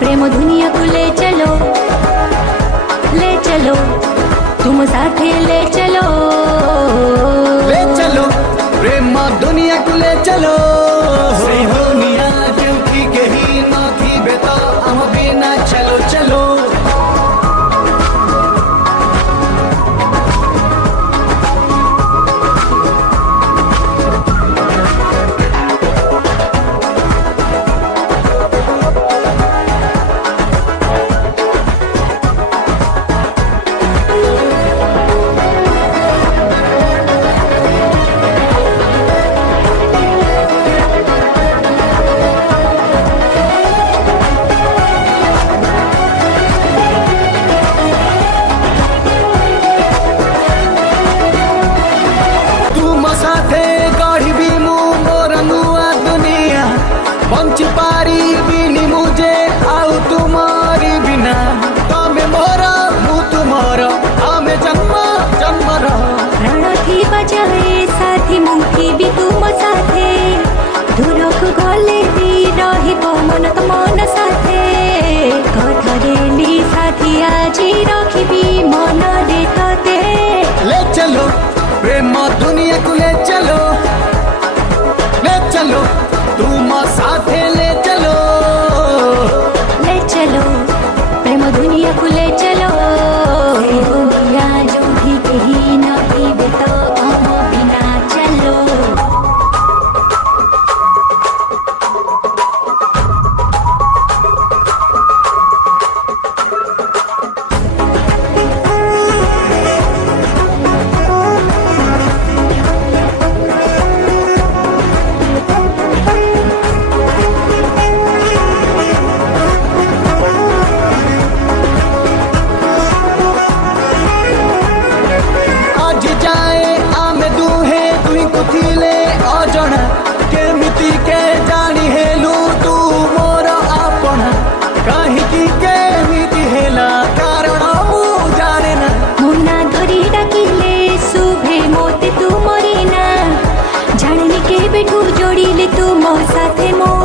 प्रेम दुनिया को ले चलो तुम साथे ले चलो प्रेम दुनिया को ले चलो क्योंकि कहीं ना थी बेटा हम बिना चलो चलो साथे गढ़ी मु मोर नुआ दुनिया बंची पारी बिनी मुझे आउ तुम्हारी बिना तमे मोर मु तुमर आमे जन्म जन्मर प्राण थी बजाए साथी मुठी भी तुम साथे दूर को गले भी रहिबो मन तो मन साथे कथरेली साथी आजी रखिबी मन रे तते ले चलो प्रेम दुनिया को ले चलो तुम साथे ले चलो प्रेम दुनिया को ले चलो दुनिया जो भी कहीं ना भी बेटा हम बिना चलो थिले अजणा केमिति के जानी हेलु तू मोर आपणा कहीं केमिति हेला कारण मु जाने ना मुना धरी डाकिले शुभे मोते तू मरी ना जाने के बेठू जोड़िले तू मो साथे मो